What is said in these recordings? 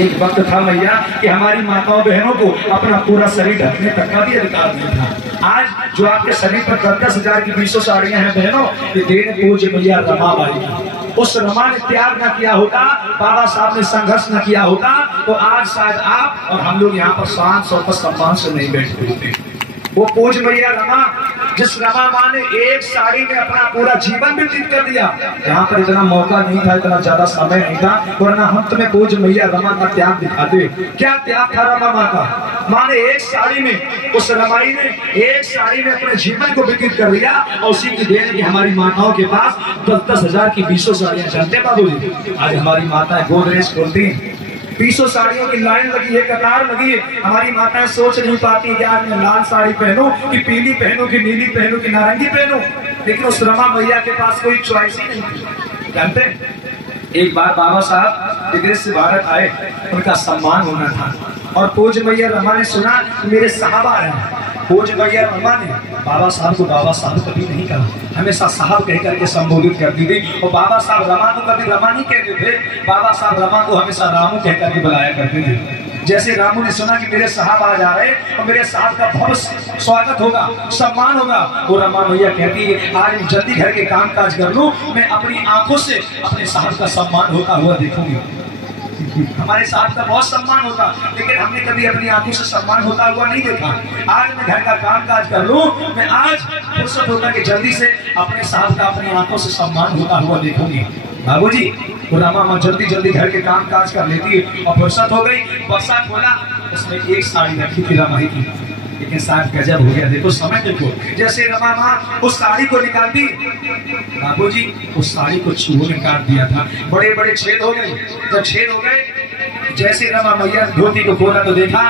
एक वक्त था मैया कि हमारी माताओं बहनों को अपना पूरा शरीर ढकने तक का भी अधिकार नहीं था। आज जो आपके शरीर पर 10,000 की 200 साड़ियां हैं बहनों, ये देने पूज्य मैया रमाबाई की। उस रमा ने त्याग न किया होता, बाबा साहब ने संघर्ष न किया होता, तो आज शायद आप और हम लोग यहाँ पर शान शौकत सम्मान से नहीं बैठते होते। वो पूज्य मैया रमा, जिस रमा माँ ने एक साड़ी में अपना पूरा जीवन व्यतीत कर दिया। यहाँ पर इतना मौका नहीं था, इतना ज्यादा समय नहीं था, वरना हम तुम्हें पूज्य मैया रमा का त्याग दिखाते। क्या त्याग था रमा माँ का? माँ ने एक साड़ी में, उस रमाई ने एक साड़ी में अपने जीवन को व्यतीत कर दिया, और उसी की देन की हमारी माताओं के पास 10,000 की 200 साड़ियां चलते। बाबू जी, आज हमारी माताएं गोदरेज खोलती, 200 साड़ियों की लाइन लगी है, कतार लगी है। हमारी माताएं सोच नहीं पाती कि आज मैं लाल साड़ी पहनूं कि पीली पहनूं कि नीली पहनूं कि नारंगी पहनूं, लेकिन उस रमा मैया के पास कोई चॉइस ही नहीं थी। जानते हैं, एक बार बाबा साहब विदेश से भारत आए, उनका सम्मान होना था, और पूज्य मैया रमा ने सुना मेरे साहबा हैं। पूज्य मैया रमा ने बाबा साहब को बाबा साहब कभी नहीं कहा, हमेशा साहब कह करके संबोधित करती थी। और बाबा साहब रमा को कभी रमा नहीं कहते थे, बाबा साहब रमा को हमेशा रामू कह करके बुलाया करते थे। जैसे रामू ने सुना कि मेरे साहब आ जा रहे और मेरे साहब का भव्य स्वागत होगा, सम्मान होगा, वो रमा मैया कहती है आज जल्दी घर के काम काज कर लूं, मैं अपनी आंखों से अपने साहब का सम्मान होता हुआ देखूंगी। हमारे साथ का बहुत सम्मान होता, लेकिन हमने कभी अपनी आंखों से सम्मान होता हुआ नहीं देखा। आज मैं घर का काम काज कर लूं, मैं आज फुर्सत होता कि जल्दी से अपने साथ का अपनी आंखों से सम्मान होता हुआ देखूंगी। बाबूजी, रमा माँ जल्दी जल्दी घर के काम काज कर लेती है, और फुर्सत हो गई, बक्सा खोला, उसमें एक साड़ी रखी थी रमाई की, लेकिन साथ गजब हो गया। देखो समय देखो, जैसे रमा माँ उस साड़ी को निकालती, बाबूजी उस साड़ी को चूहों ने काट दिया था, बड़े बड़े छेद हो गए। जब छेद हो गए, जैसे रमा मैया धोती को खोला तो देखा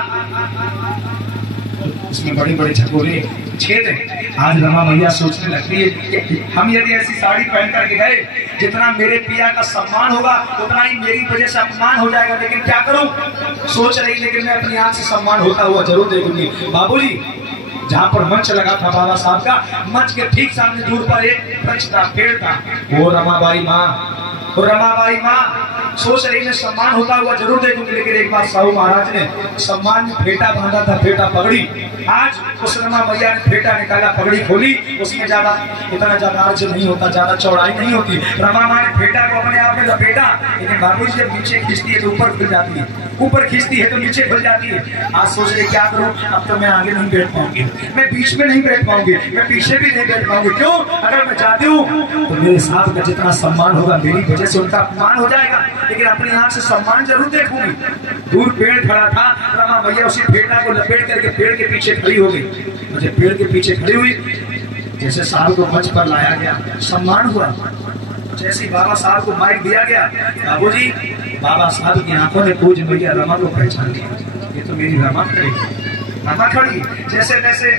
उसमें बड़े बड़े झकोरे छेद है। आज रमा मैया सोचने लगती है कि हम यदि ऐसी साड़ी पहन करके गए, जितना मेरे पिया का सम्मान होगा उतना ही मेरी वजह से अपमान हो जाएगा, लेकिन क्या करूं? सोच रही, लेकिन मैं अपनी आंख से सम्मान होता हुआ जरूर देखूंगी। बाबूजी, जहाँ पर मंच लगा था बाबा साहब का, मंच के ठीक सामने दूर पर एक वृक्ष था, पेड़ था, वो रमाबाई माँ, वो रमाबाई माँ सोच रही मैं सम्मान होता हुआ जरूर देखूंगी, लेकिन एक बार साहू महाराज ने सम्मान में फेटा बांधा था, फेटा पगड़ी। आज उस रमा मैया ने फेटा निकाला, पगड़ी खोली, उसमें इतना ज्यादा अर्ज नहीं होता, ज्यादा चौड़ाई नहीं होती। रमा माँ ने फेटा को अपने आप में लपेटा, लेकिन बाबूजी जब नीचे खींचती है तो ऊपर खुल जाती है, ऊपर खींचती है तो नीचे खुल जाती है। आज सोच रहे क्या करूं, अब तो मैं आगे नहीं बैठ पाऊंगी, मैं बीच में नहीं बैठ पाऊंगी, मैं पीछे भी नहीं बैठ पाऊंगी। क्यों? अगर मैं जाती हूँ तो मेरे साथ का जितना सम्मान होगा मेरी वजह से उनका अपमान हो जाएगा, लेकिन अपनी आंख से सम्मान जरूर देखूंगी। दूर पेड़ खड़ा था, रमा मैया उसी फेटा को लपेट करके पेड़ के पीछे खड़ी हो गई। मुझे पेड़ के पीछे खड़ी हुई, जैसे साहब को मंच पर लाया गया, सम्मान हुआ, जैसे बाबा साहब को माइक दिया गया, बाबूजी बाबा साहब की आंखों ने पूज्य मैया रमा को पहचान लिया, ये तो मेरी रमा खड़ी, रमा खड़ी। जैसे तैसे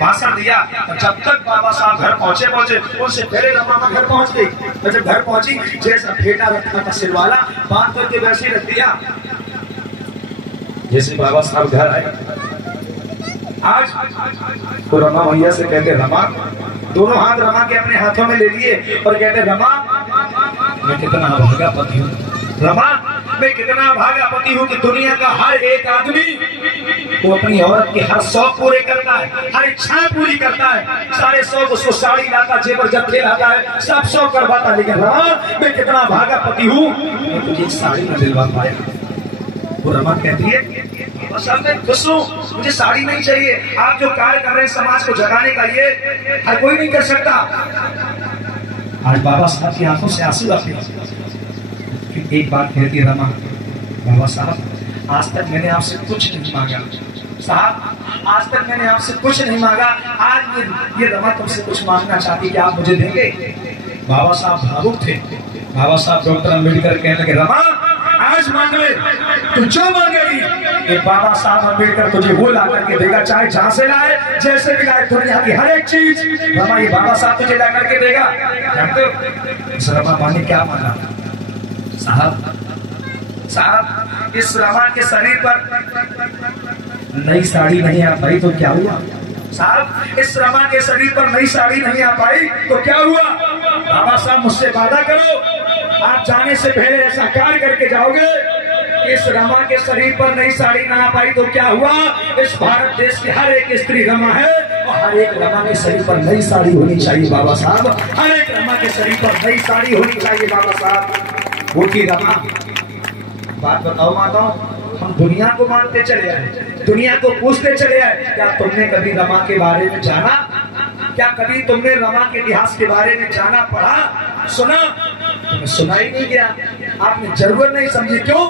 भाषण दिया, और जब तक बाबा साहब घर पहुंचे उनसे पहले रमा घर पहुंच गई। तो जब घर पहुंची, जैसा फेटा रखा था सिरवाला बांध करके वैसे ही रख दिया। जैसे बाबा साहब घर आए, आज तो रमा मैया से कहते रमा, दोनों हाथ रमा के अपने हाथों में ले लिए और कहते रमा मैं कितना भागा पति हूँ, रमा मैं कितना भागा पति हूँ कि दुनिया का हर एक आदमी वो अपनी औरत के हर शौक पूरे करता है, हर इच्छा पूरी करता है, सारे शौक उसको साड़ी लाता, जेवर जत्थे लाता है, सब शौक करवाता, लेकिन रमा मैं कितना भागा पति हूँ मैं तुझे साड़ी न दिलवा पाया। वो रमा कहती है सब मैं खुश हूँ, मुझे साड़ी नहीं चाहिए, आप जो कार्य कर रहे हैं समाज को जगाने का, ये हर कोई नहीं कर सकता। आज बाबा साहब की आंखों से आंसू आते हैं। एक बात कहती है रमा, बाबा साहब आज तक मैंने आपसे कुछ नहीं मांगा, साहब आज तक मैंने आपसे कुछ नहीं मांगा, आज ये रमा तुमसे कुछ मांगना चाहती कि आप मुझे देंगे। बाबा साहब भावुक थे। बाबा साहब डॉक्टर अम्बेडकर कहने लगे रमा आज मांग ले, तू जो मांगेगी ये बाबा साहब अम्बेडकर तुझे वो ला करके देगा, चाहे जहां से लाए, जैसे भी लाए, दुनिया की हर एक चीज रमा ये बाबा साहब तुझे ला करके देगा। जानते हो इस रमा माँ ने क्या मांगा? साहब इस रमा के शरीर पर नई साड़ी नहीं आ पाई तो क्या हुआ? साहब इस रमा के शरीर पर नई साड़ी नहीं आ पाई तो क्या हुआ? बाबा साहब मुझसे वादा करो, आप जाने से पहले ऐसा कार्य करके जाओगे इस रमा के शरीर पर नई साड़ी ना आ पाई तो क्या हुआ? इस भारत देश की हर एक स्त्री रमा है और हर एक रमा के शरीर पर नई साड़ी होनी चाहिए बाबा साहब। हर एक रमा के शरीर पर नई साड़ी होनी चाहिए बाबा साहब। वो की रमा। बात बताओ माताओं, हम दुनिया को मानते चले आए, दुनिया को पूछते चले आए, क्या तुमने कभी रमा के बारे में जाना? क्या कभी तुमने रमा के इतिहास के बारे में जाना, पढ़ा, सुना? तुम्हें सुना ही नहीं गया, आपने जरूरत नहीं समझी। क्यों?